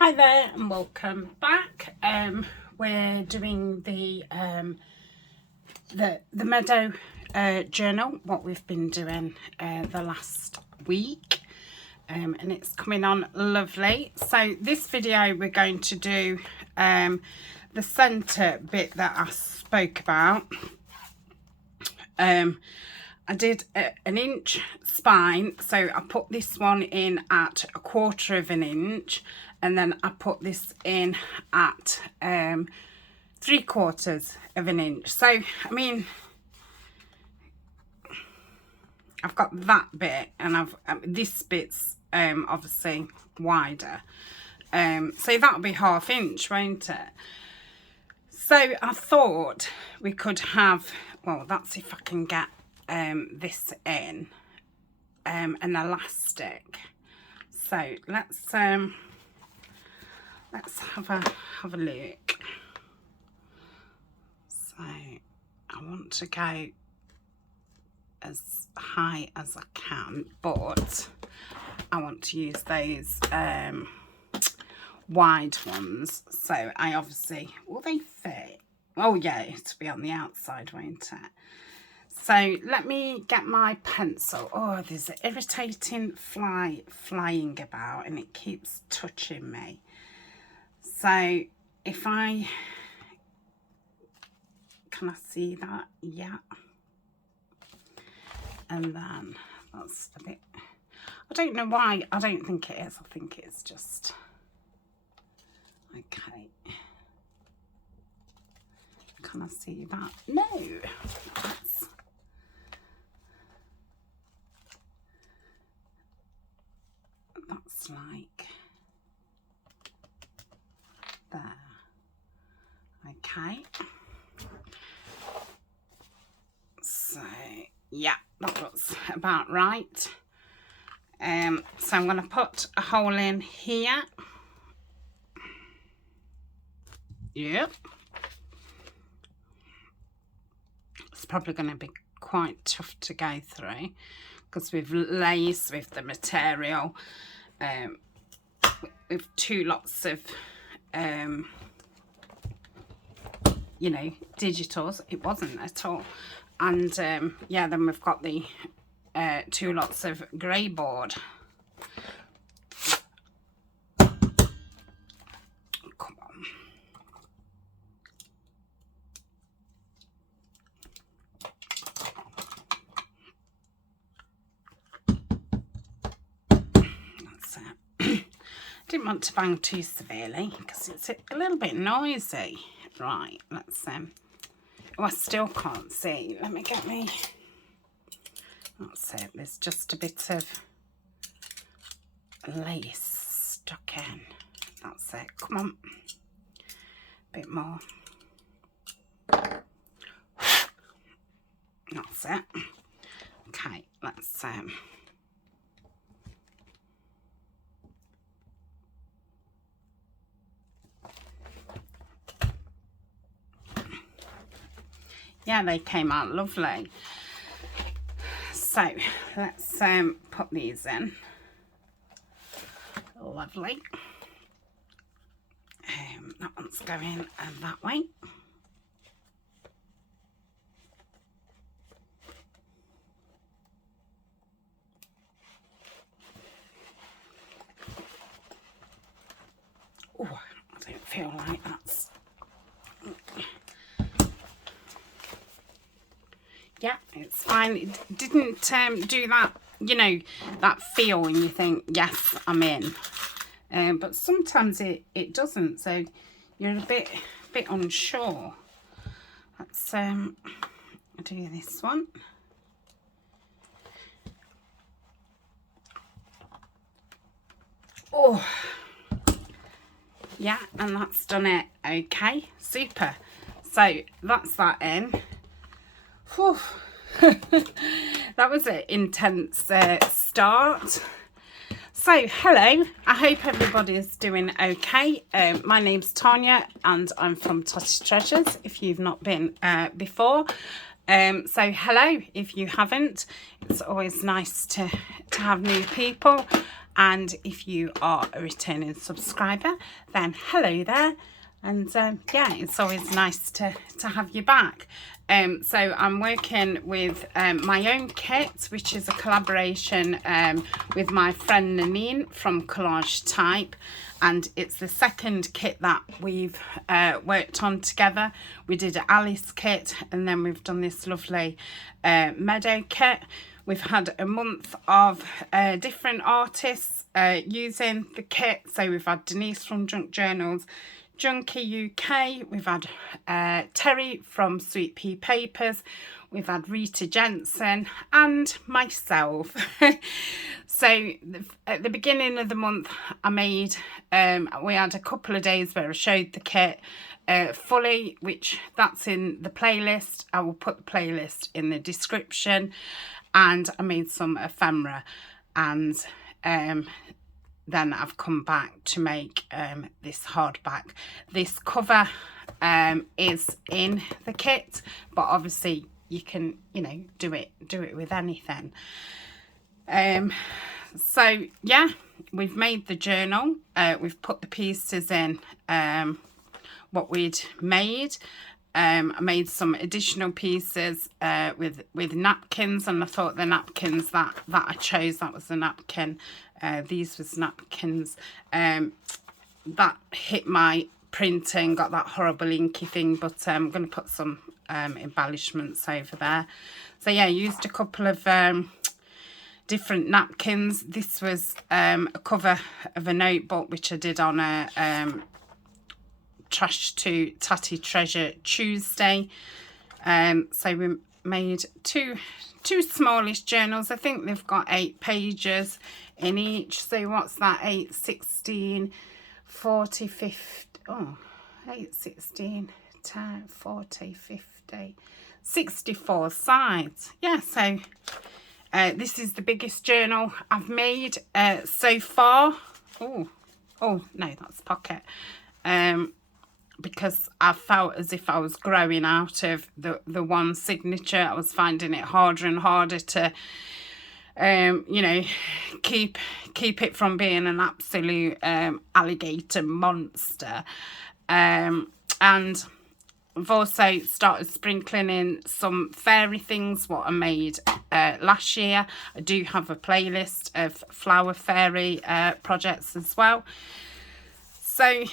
Hi there and welcome back. We're doing the Meadow journal, what we've been doing the last week, and it's coming on lovely. So this video we're going to do the centre bit that I spoke about. I did an inch spine, so I put this one in at 1/4 of an inch, and then I put this in at 3/4 of an inch. So I mean, I've got that bit, and this bit's obviously wider, so that'll be 1/2 inch, won't it? So I thought we could have, well, that's if I can get this in, an elastic. So let's have a look. So I want to go as high as I can, but I want to use those wide ones. So I obviously, will they fit? Oh yeah, it'll be on the outside, won't it? So let me get my pencil. Oh, there's an irritating fly flying about and it keeps touching me. So if I, can I see that? Yeah. And then that's a bit, I don't know why, I don't think it is. I think it's just, okay. Can I see that? No. That's like there. Okay. So yeah, that looks about right. So I'm going to put a hole in here. Yep. It's probably going to be quite tough to go through because we've laced with the material, with two lots of you know, digitals. It wasn't at all. And yeah, then we've got the two lots of grey board. Come on. That's it. Didn't want to bang too severely because it's a little bit noisy. Right, let's oh, I still can't see. Let me get me, that's it. There's just a bit of lace stuck in. That's it. Come on. Bit more. That's it. Okay, let's yeah, they came out lovely. So let's put these in. Lovely. That one's going that way. Oh, I don't feel like that's, yeah, it's fine. It didn't do that, you know, that feel when you think, yes, I'm in. But sometimes it doesn't, so you're a bit unsure. Let's do this one. Oh, yeah, and that's done it. Okay, super. So that's that in. Whew. That was an intense start. So hello, I hope everybody is doing okay. My name's Tanya and I'm from Totty Treasures, if you've not been before. So hello if you haven't. It's always nice to have new people. And if you are a returning subscriber, then hello there. And yeah, it's always nice to have you back. So I'm working with my own kit, which is a collaboration with my friend Nanine from Collage Type. And it's the second kit that we've worked on together. We did an Alice kit, and then we've done this lovely Meadow kit. We've had a month of different artists using the kit. So we've had Denise from Junk Journals, Junkie UK, we've had Terry from Sweet Pea Papers, we've had Rita Jensen, and myself. So at the beginning of the month, I made, we had a couple of days where I showed the kit fully, which that's in the playlist. I will put the playlist in the description. And I made some ephemera, and then I've come back to make this hardback. This cover is in the kit, but obviously you can, you know, do it with anything. So yeah, we've made the journal. We've put the pieces in what we'd made. I made some additional pieces with napkins, and I thought the napkins that I chose, that was the napkin. These was napkins that hit my printing, got that horrible inky thing, but I'm going to put some embellishments over there. So yeah, I used a couple of different napkins. This was a cover of a notebook which I did on a Trash to Tatty Treasure Tuesday. So we made two smallish journals. I think they've got 8 pages in each. So what's that? 8, 16, 40, 50, 8, 16, 10, 40, 50, 64 sides. Yeah, so this is the biggest journal I've made so far. Oh no, that's pocket. Because I felt as if I was growing out of the one signature. I was finding it harder and harder to, you know, keep it from being an absolute alligator monster. And I've also started sprinkling in some fairy things, what I made last year. I do have a playlist of flower fairy projects as well. So,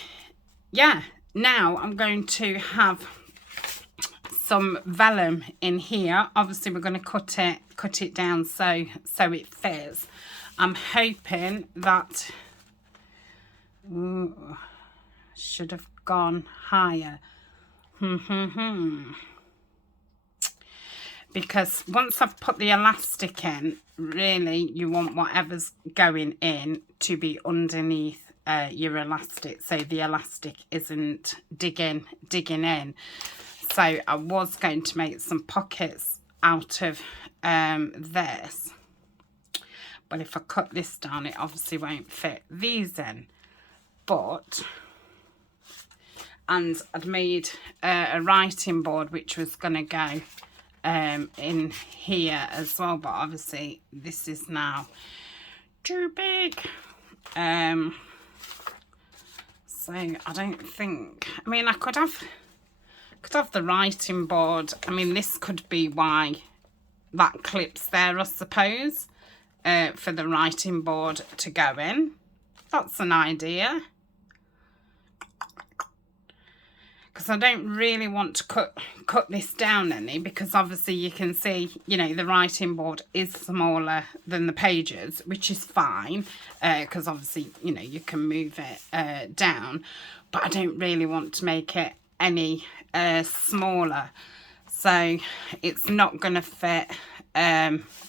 yeah. Now I'm going to have some vellum in here. Obviously we're going to cut it down so it fits. I'm hoping that should have gone higher. Because once I've put the elastic in, really you want whatever's going in to be underneath your elastic, so the elastic isn't digging in. So I was going to make some pockets out of this, but if I cut this down, it obviously won't fit these in. But and I'd made a writing board which was going to go in here as well, but obviously this is now too big. So I don't think, I mean, I could have the writing board. I mean, this could be why that clips there, I suppose, for the writing board to go in. That's an idea. Because I don't really want to cut this down any, because obviously you can see, you know, the writing board is smaller than the pages, which is fine, because obviously, you know, you can move it down, but I don't really want to make it any smaller. So it's not going to fit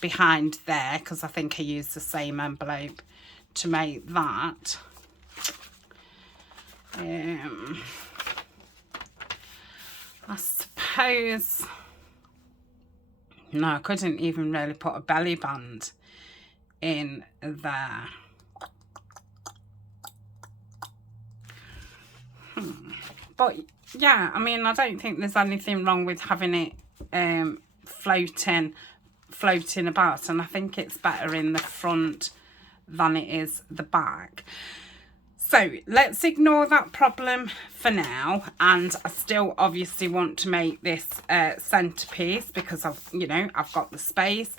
behind there, because I think I used the same envelope to make that. I suppose, no, I couldn't even really put a belly band in there. But yeah, I mean, I don't think there's anything wrong with having it floating about, and I think it's better in the front than it is the back. So let's ignore that problem for now, and I still obviously want to make this centerpiece because I've got the space.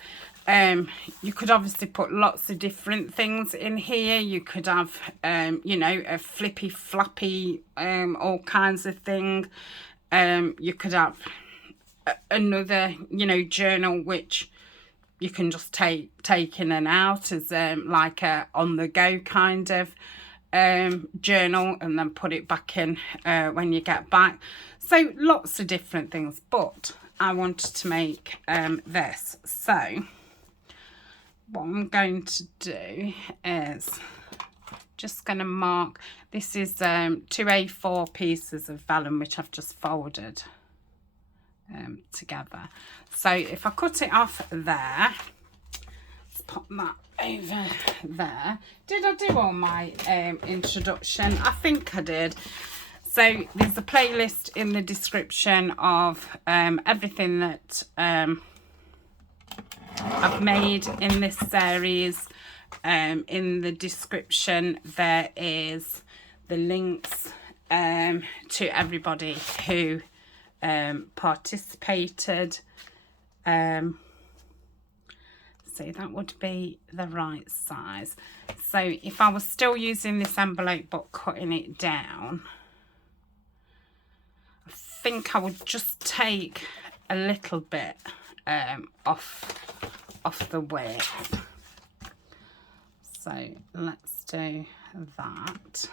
You could obviously put lots of different things in here. You could have a flippy floppy all kinds of thing. You could have another journal which you can just take in and out as like a on the go kind of journal, and then put it back in when you get back. So lots of different things, but I wanted to make this. So what I'm going to do is just going to mark, this is 2 A4 pieces of vellum which I've just folded together. So if I cut it off there, let's pop that over there. Did I do all my introduction? I think I did. So there's a playlist in the description of everything that I've made in this series. In the description there is the links to everybody who participated. So that would be the right size. So if I was still using this envelope but cutting it down, I think I would just take a little bit off the width. So let's do that.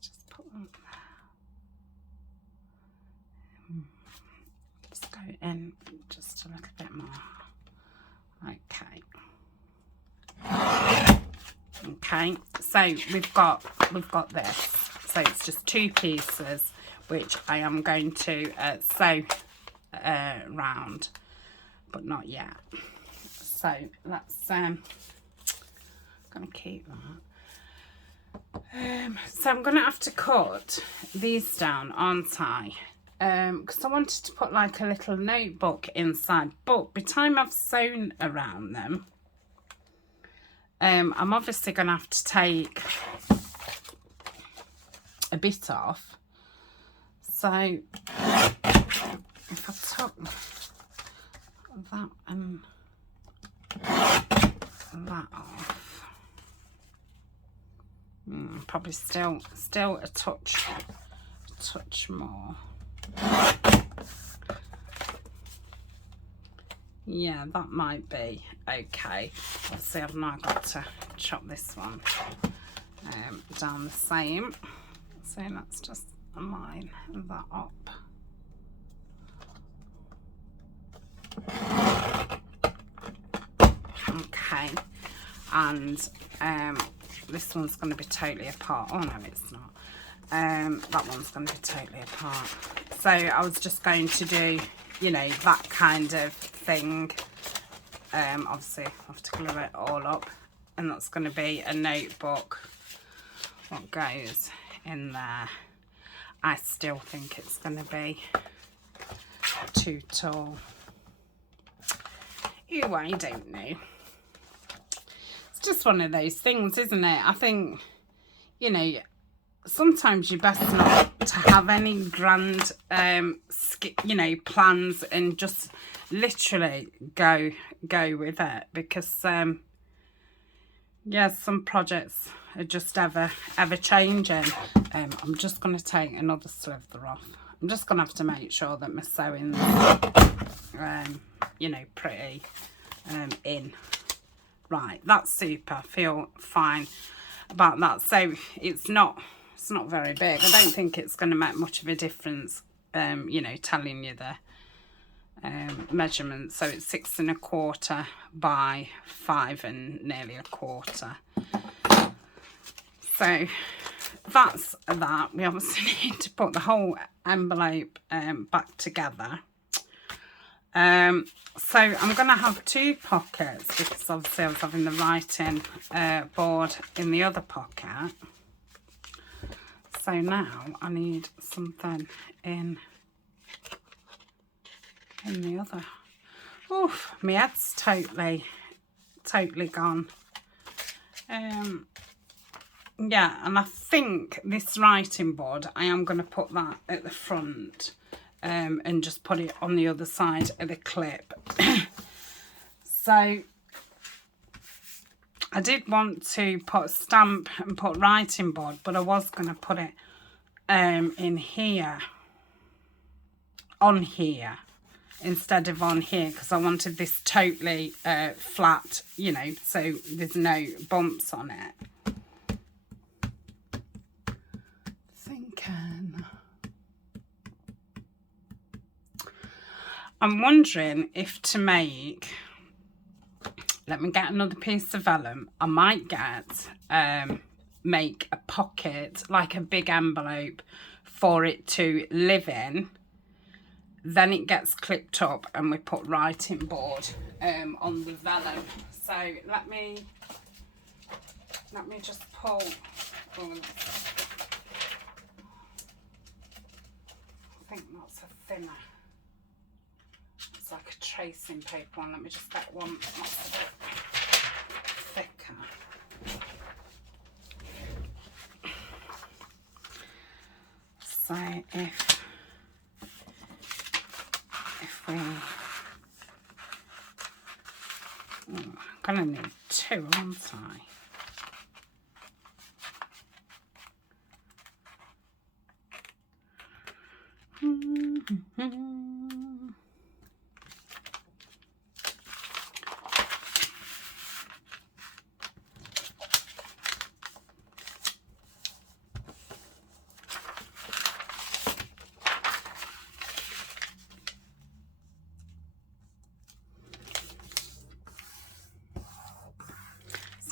Just put that there. Just go in just a little bit more. Okay. Okay, so we've got this. So it's just 2 pieces which I am going to sew round, but not yet. So let's gonna keep that. So I'm gonna have to cut these down, aren't I? Because I wanted to put like a little notebook inside, but by the time I've sewn around them, I'm obviously gonna have to take a bit off. So if I took that and that off, probably still a touch more. Yeah, that might be okay. Obviously I've now got to chop this one down the same, so let's just line that up. Okay, and this one's going to be totally apart. Oh no, it's not. That one's going to be totally apart. So I was just going to do, that kind of thing. Obviously I have to glue it all up, and that's going to be a notebook. What goes in there? I still think it's going to be too tall. Ew, I don't know. It's just one of those things, isn't it? I think, sometimes you're best not to have any grand, plans, and just literally go with it, because, yeah, some projects are just ever changing. I'm just going to take another slither off. I'm just going to have to make sure that my sewing's, pretty in. Right, that's super. I feel fine about that. So it's not very big. I don't think it's going to make much of a difference, telling you the measurement. So it's 6 1/4 by 5 nearly 1/4. So that's that. We obviously need to put the whole envelope back together. So I'm going to have 2 pockets, because obviously I was having the writing board in the other pocket. So now I need something in the other. Oof, my head's totally gone. Yeah, and I think this writing board, I am going to put that at the front and just put it on the other side of the clip. So I did want to put a stamp and put writing board, but I was going to put it in here, on here, instead of on here, because I wanted this totally flat, you know, so there's no bumps on it. I'm wondering if to make, let me get another piece of vellum. I might make a pocket, like a big envelope for it to live in. Then it gets clipped up and we put writing board on the vellum. So let me just pull. Oh, I think that's a thinner. It's like a tracing paper one. Let me just get one that's a bit thicker. So if we, I'm gonna need two, aren't I?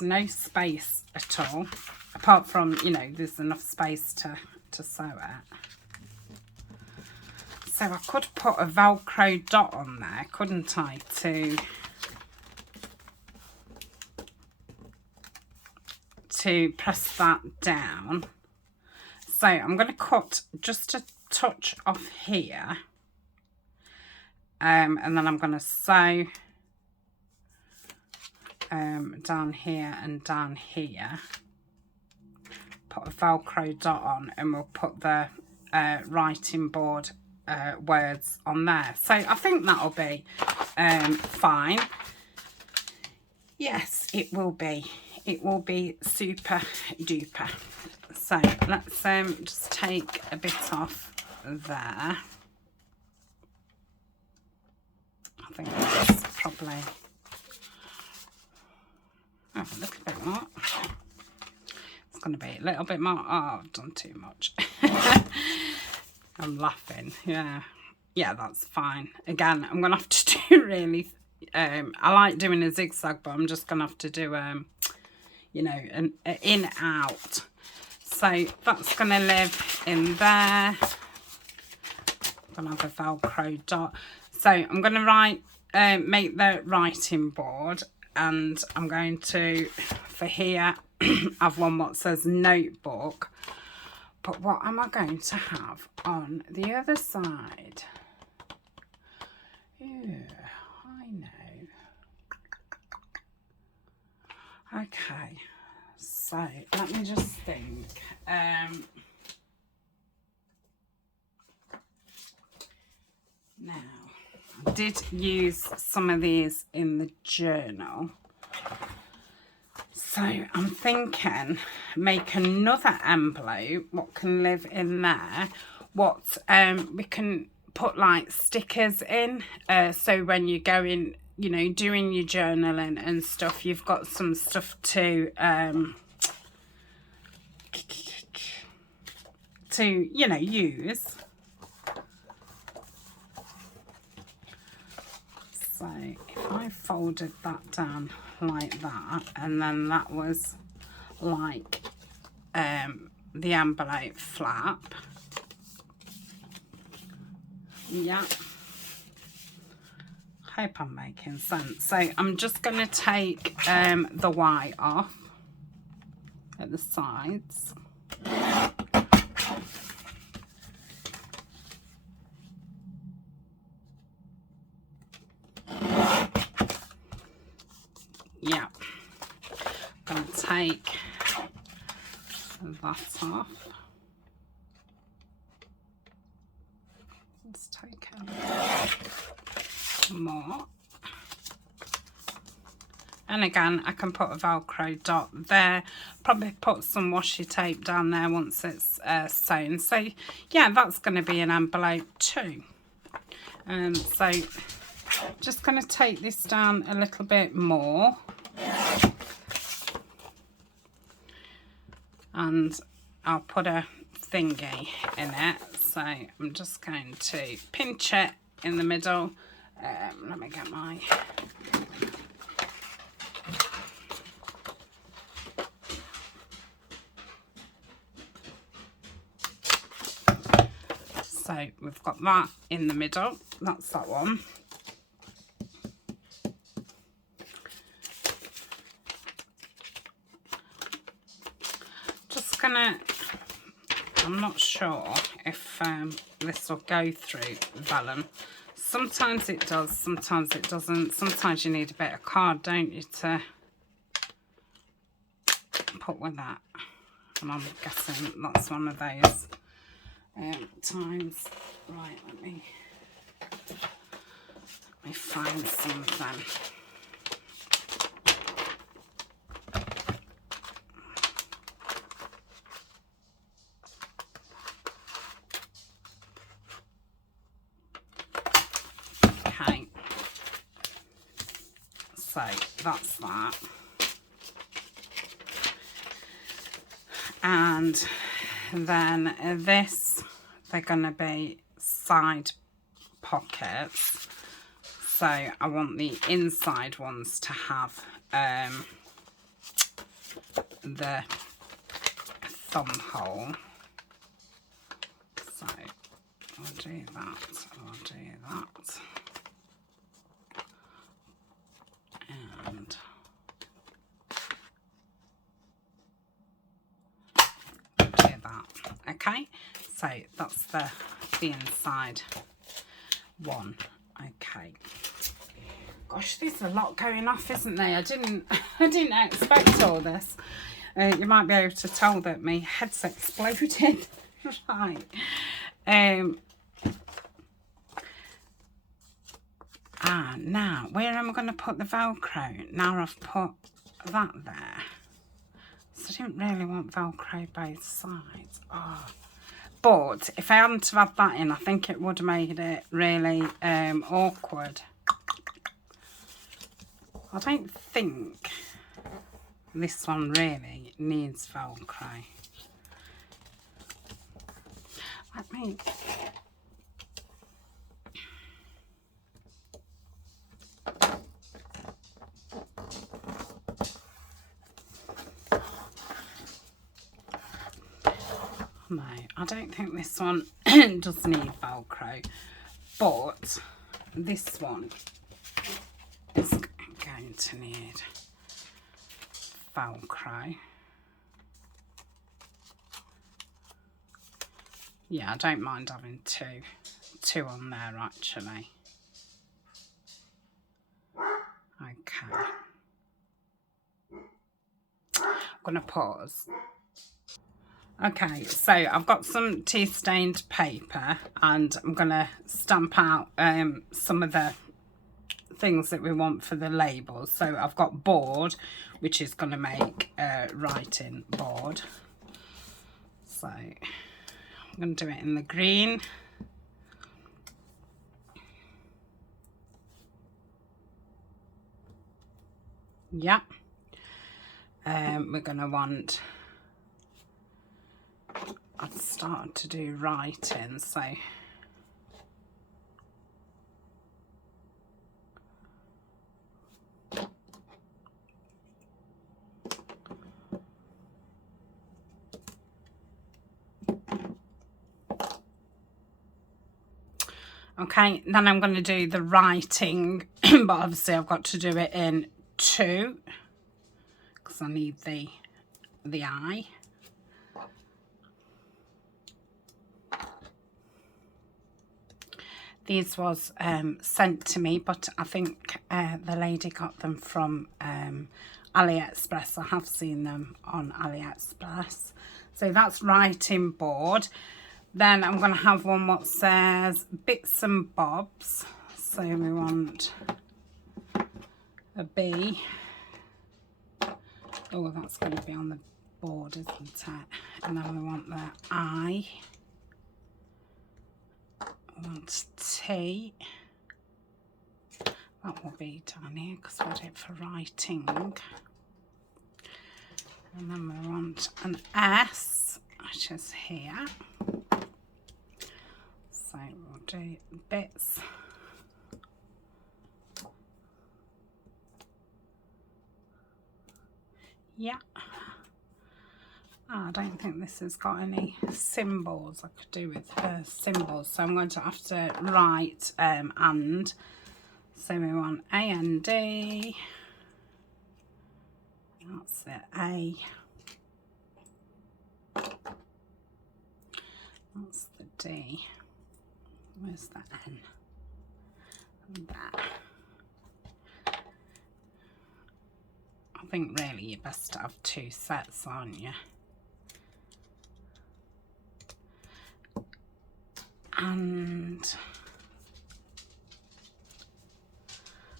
No space at all, apart from, you know, there's enough space to sew it. So I could put a Velcro dot on there, couldn't I, to press that down. So I'm going to cut just a touch off here, and then I'm going to sew down here and down here, put a Velcro dot on, and we'll put the writing board words on there. So I think that'll be fine. Yes, it will be super duper. So let's just take a bit off there. I think that's probably a little bit more. It's going to be a little bit more. Oh, I've done too much. I'm laughing. Yeah, that's fine. Again, I'm going to have to do really, I like doing a zigzag, but I'm just going to have to do, you know, an in out. So that's going to live in there. I'm going to have a Velcro dot. So I'm going to make the writing board, and I'm going to, for here, have one what says notebook. But what am I going to have on the other side? Yeah, I know. Okay, so let me just think. Now, I did use some of these in the journal. So I'm thinking, make another envelope, what can live in there, what we can put like stickers in, so when you're going, you know, doing your journaling and stuff, you've got some stuff to you know, use. So if I folded that down like that, and then that was like the envelope flap. Yeah, hope I'm making sense. So I'm just going to take the white off at the sides. take that off. Let's take more. And again, I can put a Velcro dot there, probably put some washi tape down there once it's sewn. So yeah, that's going to be an envelope too. So just going to take this down a little bit more. And I'll put a thingy in it. So I'm just going to pinch it in the middle. Let me get my... So we've got that in the middle. That's that one. Just gonna... I'm not sure if this will go through vellum. Sometimes it does, sometimes it doesn't. Sometimes you need a bit of card, don't you, to put with that. And I'm guessing that's one of those times. Right, let me find something. Okay, so that's that. And then this, they're going to be side pockets. So I want the inside ones to have the thumb hole. So I'll do that, I'll do that. And do that. Okay, so that's the inside one. Okay. Gosh, there's a lot going off, isn't there? I didn't expect all this. You might be able to tell that my head's exploded. Right. Now, where am I going to put the Velcro? Now I've put that there. So I didn't really want Velcro both sides. Oh. But if I hadn't have had that in, I think it would have made it really awkward. I don't think this one really needs Velcro. Let me... No, I don't think this one does need Velcro, but this one is going to need Velcro. Yeah, I don't mind having two on there actually. Okay. I'm going to pause. Okay, so I've got some tea stained paper and I'm going to stamp out some of the things that we want for the labels. So I've got board, which is going to make writing board. So I'm going to do it in the green. Yep. We're going to want... I've started to do writing, so okay, then I'm going to do the writing, but obviously I've got to do it in 2 because I need the eye. These was sent to me, but I think the lady got them from AliExpress. I have seen them on AliExpress. So that's writing board. Then I'm going to have one what says bits and bobs. So we want a B. Oh, that's going to be on the board, isn't it? And then we want the I. We want T. That will be down here because we did it for writing. And then we want an S, which is here. So we'll do bits. Yeah. I don't think this has got any symbols. I could do with symbols. So I'm going to have to write and. So we want A-N-D. That's it, A. That's the D. Where's the N? There. I think really you're best to have 2 sets, aren't you? And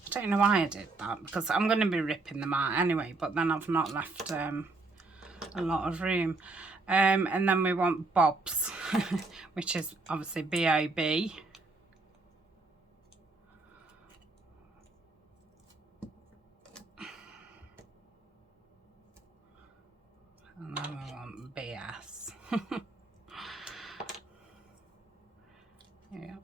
I don't know why I did that, because I'm going to be ripping them out anyway, but then I've not left a lot of room. And then we want bobs, which is obviously B-O-B. And then we want B-S. Yeah.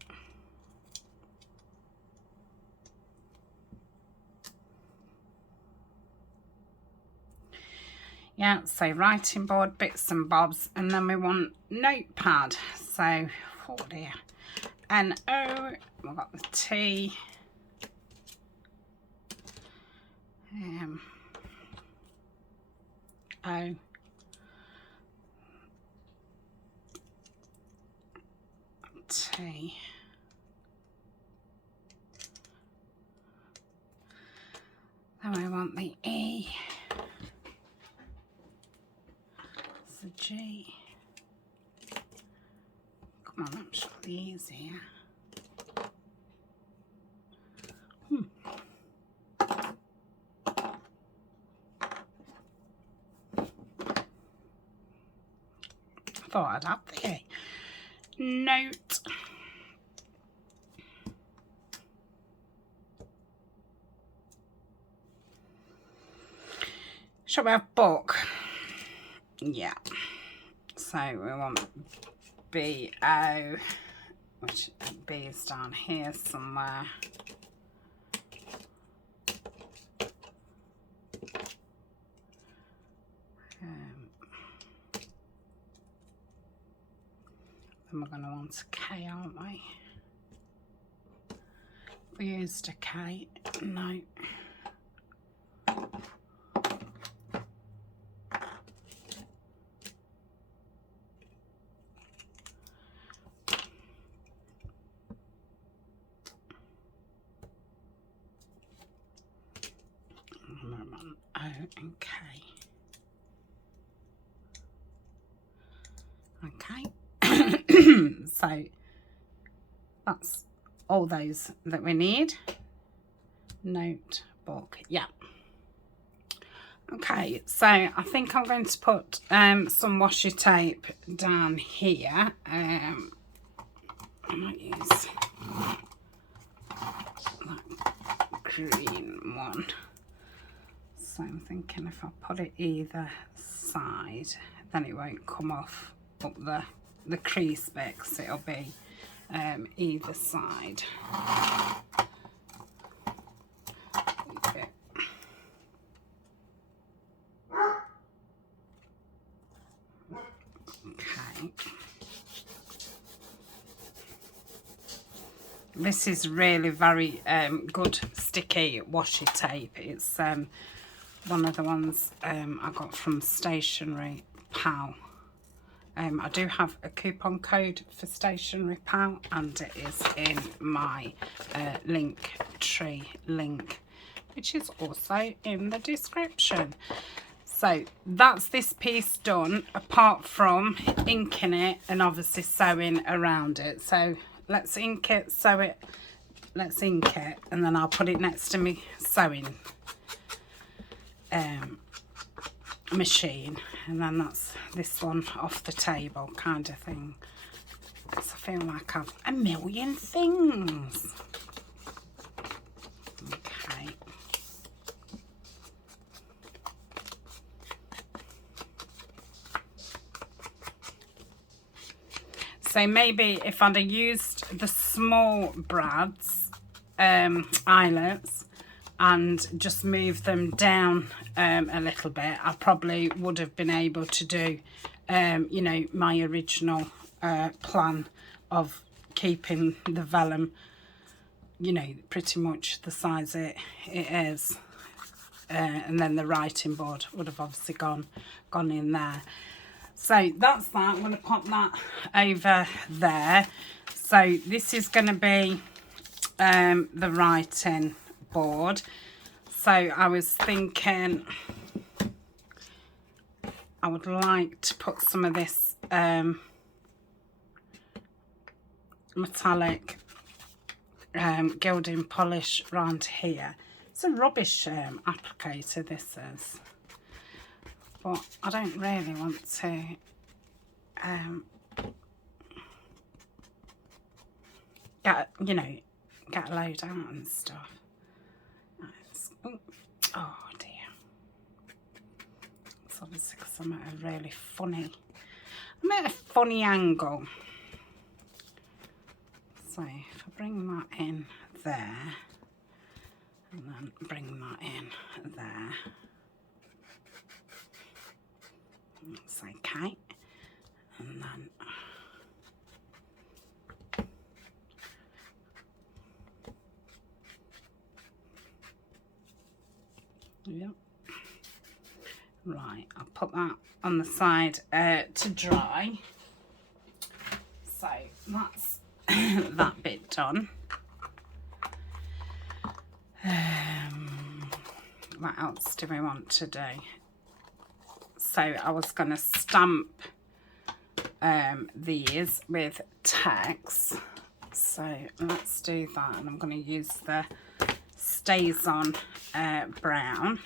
Yeah, so writing board, bits and bobs, and then we want notepad. So, oh dear, N-O, we've got the T, O, T, then we want the E, the G. Come on, I'm sure the E's here. I thought I'd have the A. Note. Shall we have book? Yeah. So we want B-O, which B is down here somewhere. Then we're going to want a K, aren't we? We used a K. No. O and K. Okay. So that's all those that we need. Notebook. Yeah. Okay, so I think I'm going to put some washi tape down here. I might use that green one. So I'm thinking if I put it either side, then it won't come off up the crease bit, because it'll be either side. Okay. This is really very good sticky washi tape. It's one of the ones I got from Stationery Pal. I do have a coupon code for Stationery Pal, and it is in my link tree link which is also in the description. So that's this piece done, apart from inking it and obviously sewing around it. So let's ink it, sew it, let's ink it, and then I'll put it next to me sewing machine, and then that's this one off the table kind of thing, because I feel like I've a million things. Okay. So maybe if I'd have used the small brads eyelets and just move them down a little bit, I probably would have been able to do, you know, my original plan of keeping the vellum, you know, pretty much the size it is. And then the writing board would have obviously gone in there. So that's that. I'm going to pop that over there. So this is going to be the writing board. So I was thinking I would like to put some of this metallic gilding polish around here. It's a rubbish applicator, this is, but I don't really want to get, you know, get a load out and stuff. Oh dear. It's obviously because I'm at a really funny, I'm at a funny angle. So if I bring that in there, and then bring that in there, that's okay. And then yep. Right, I'll put that on the side to dry. So that's that bit done. What else do we want to do? So I was going to stamp these with text. So let's do that, and I'm going to use the Stays On brown.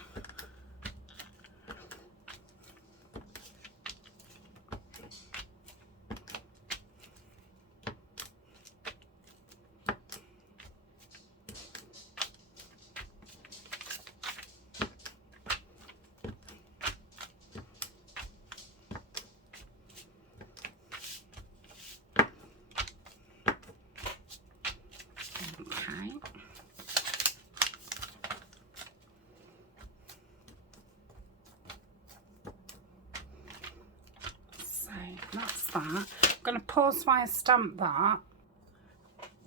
That's that. I'm going to pause while I stamp that.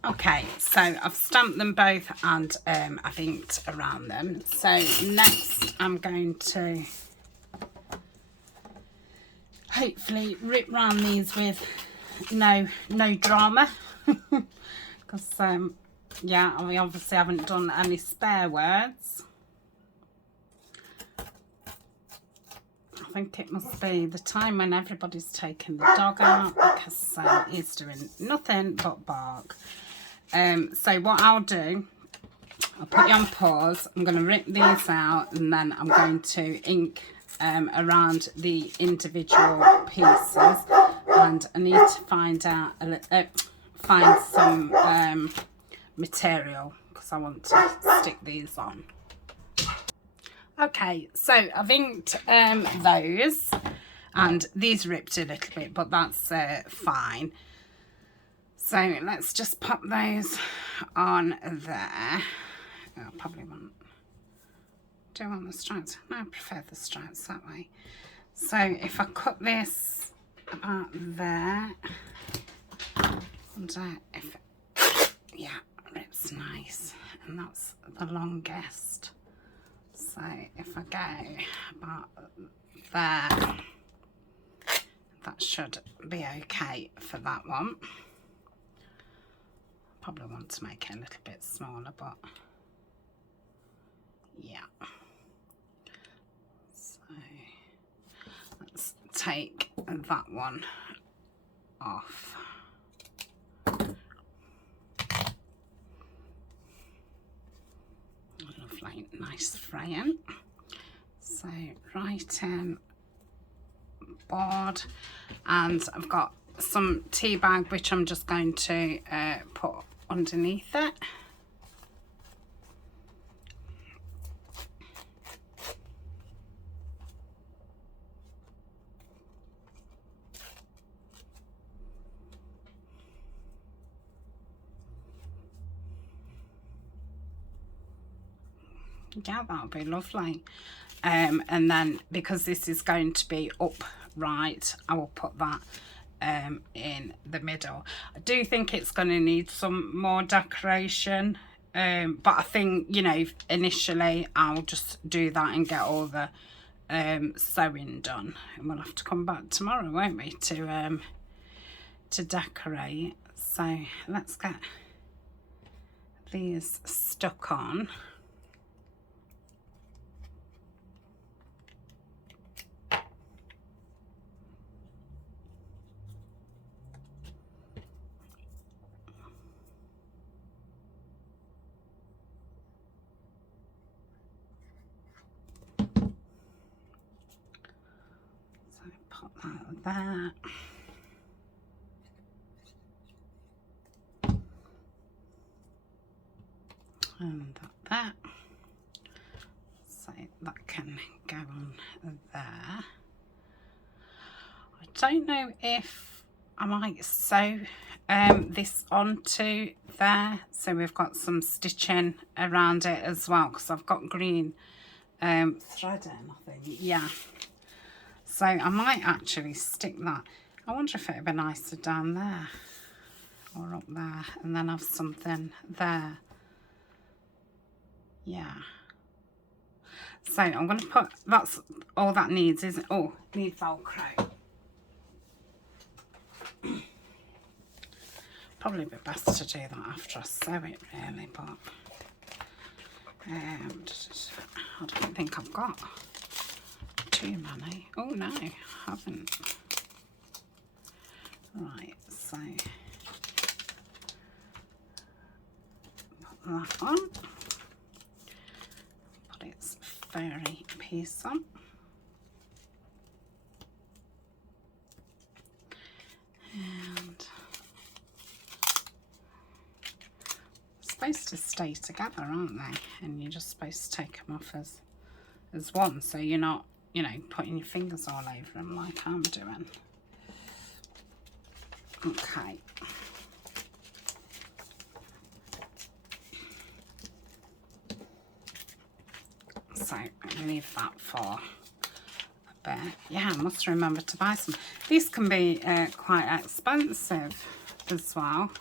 Okay, so I've stamped them both, and I've inked around them. So next I'm going to hopefully rip round these with no drama, because yeah, we obviously haven't done any spare words. I think it must be the time when everybody's taking the dog out, because he's doing nothing but bark. So what I'll do, I'll put you on pause. I'm going to rip these out, and then I'm going to ink around the individual pieces. And I need to find out find some material, because I want to stick these on. Okay, so I've inked those, and these ripped a little bit, but that's fine. So let's just pop those on there. I probably want, do I want the stripes? No, I prefer the stripes that way. So if I cut this about there, and if it, yeah, rips nice, and that's the longest. So if I go about there, that should be okay for that one. Probably want to make it a little bit smaller, but Yeah. So let's take that one off. Lovely, nice frame. So writing board, and I've got some tea bag which I'm just going to put underneath it. Yeah, that'll be lovely. And then because this is going to be upright, I will put that in the middle. I do think it's going to need some more decoration, but I think, you know, initially I'll just do that and get all the sewing done, and we'll have to come back tomorrow, won't we, to decorate. So let's get these stuck on. That and that, so that can go on there. I don't know if I might sew this onto there, so we've got some stitching around it as well, because I've got green thread in, I think. Yeah. So I might actually stick that. I wonder if it would be nicer down there or up there, and then have something there. Yeah. So I'm going to put, that's all that needs, isn't it? Oh, it needs Velcro. Probably be best to do that after I sew it, really, but I don't think I've got too many. Oh no, I haven't. Right, so put that on, put its furry piece on, and supposed to stay together, aren't they? And you're just supposed to take them off as one, so you're not, you know, putting your fingers all over them like I'm doing. Okay. So I'll leave that for a bit. Yeah, I must remember to buy some. These can be quite expensive as well.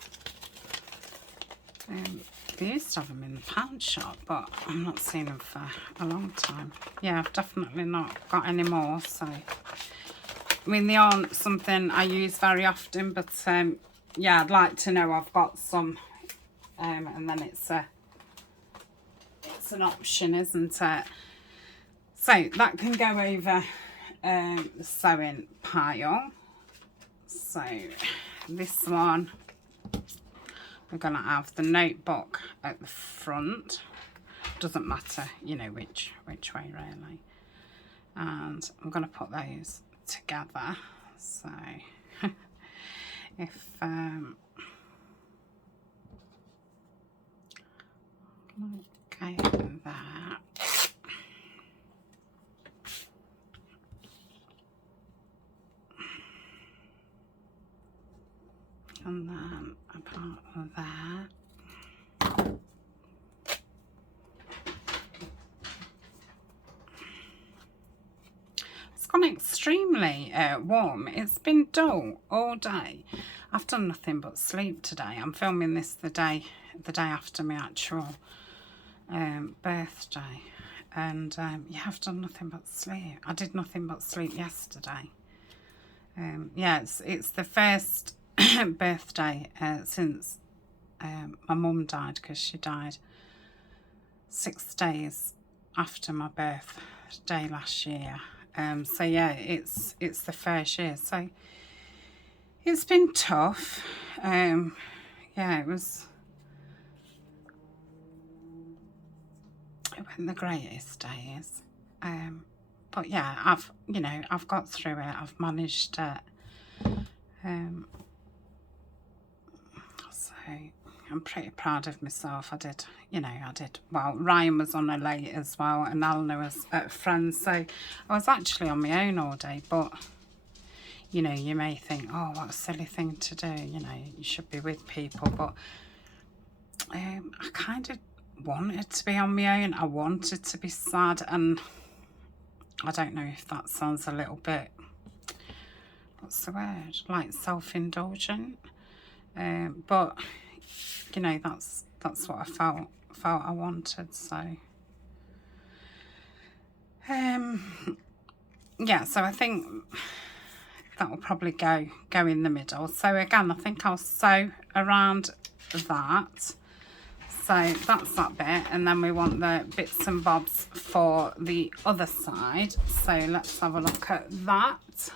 They used to have them in the pound shop, but I'm not seeing them for a long time. Yeah, I've definitely not got any more, so I mean, they aren't something I use very often, but yeah, I'd like to know I've got some, and then it's an option, isn't it? So that can go over the sewing pile. So this one, we're going to have the notebook at the front. Doesn't matter, you know, which way really. And I'm going to put those together. So if okay, that. And then apart from that, it's gone extremely warm. It's been dull all day. I've done nothing but sleep today. I'm filming this the day after my actual birthday, and yeah, I've done nothing but sleep. I did nothing but sleep yesterday. Yeah, it's the first birthday since my mum died, because she died 6 days after my birthday last year. So yeah, it's the first year, so it's been tough. Yeah, it wasn't the greatest days. But yeah, I've got through it. I've managed it. So I'm pretty proud of myself. I did well. Ryan was on a late as well, and Alna was at friends, so I was actually on my own all day. But you may think, oh, what a silly thing to do, you should be with people. But I kind of wanted to be on my own. I wanted to be sad, and I don't know if that sounds a little bit, what's the word, like self-indulgent, but that's what I felt I wanted. So yeah, so I think that will probably go in the middle. So again, I think I'll sew around that. So that's that bit, and then we want the bits and bobs for the other side. So let's have a look at that.